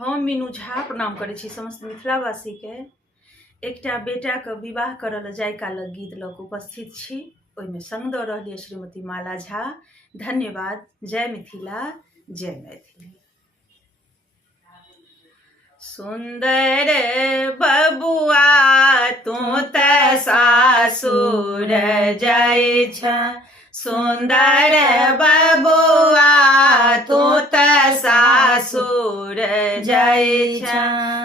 हम मीनू झा प्रणाम करै छी समस्त मिथिलावासी के। एकटा बेटा के विवाह करल जाय कालक गीत लऽ कऽ उपस्थित छी। ओहिमे संग दऽ रहलियै श्रीमती माला झा। धन्यवाद। जय मिथिला, जय मैथिली। सुंदर बबुआ तू त सासुर जाइ छ, सुंदर बबुआ तू त सासुर जाइ छ,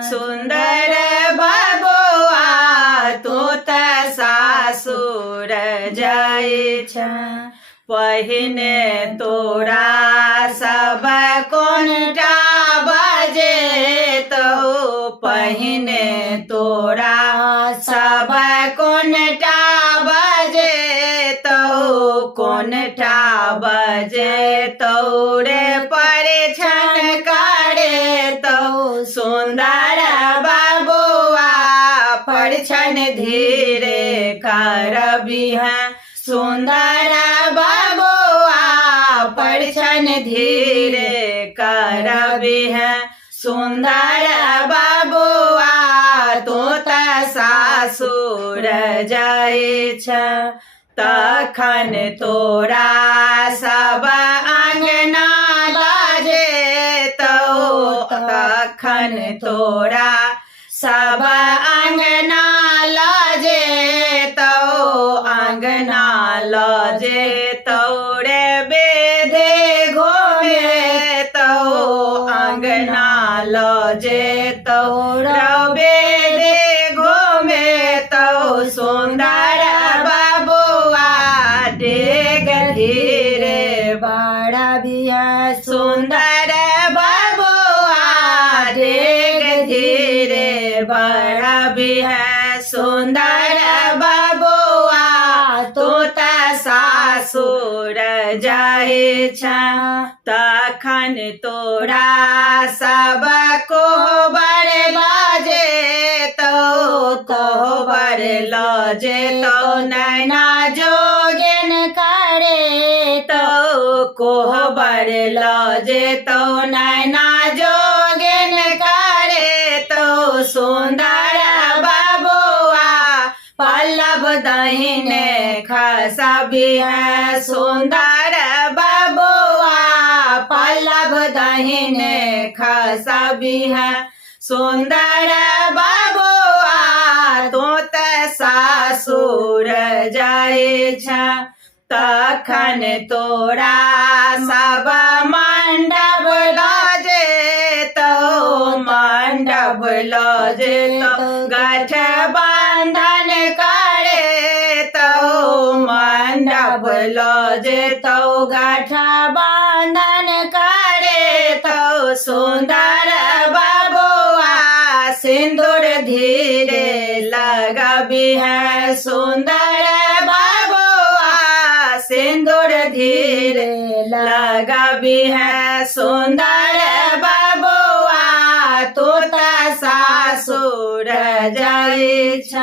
सुंदर बबुआ तू त सासुर जाइ छ। पहिने तोरा सब कोनटा बजे तो, पहिने तोरा सब कोनटा बजे तो, कोनटा बजे तो रे परिछन करे तो, सुंदर बबुआ परिछन धीरे करबी है, सुंदर बबुआ परिछन धीरे करबी है, सुंदर बबुआ तू त सासुर जाइ छ। तखन तोरा सब अंगना लाजे तो, तखन तोरा सब अंगना लाजे तो, अंगना लाजे तो रे बेधे घोमे तो, अंगना लाजे तो बेधे घोमे तो, सुंदर बबुआ डेग धीरे बढ़बी है, सुंदर बबुआ डेग धीरे बढ़बी है, सुंदर बबुआ तू त सासुर जाइ छ। तखन तोरा सब कोहबर लाजे तो, कोहबर लाजे तो नैना जोगिन करे तो, कोहबर लाजे तो नैना जोगिन करे तो, सुंदर बबुआ पल्लव दहिने खसबी है, सुंदर बबुआ पल्लव दहिने खसबी है, सुंदर बबुआ तू त सासुर जाइ छ। तखन तोरा सब मंडप लाजे तो, मंडप लाजे तो गठ बंधन करे तो, मंडप लाजे तो गठ बंधन करे तो, सुंदर बबुआ सिंदूर धीरे लगबी है, सुंदर बबुआ सिंदूर धीरे लगबी है, सुंदर बबुआ तू त सासुर जाइ छ।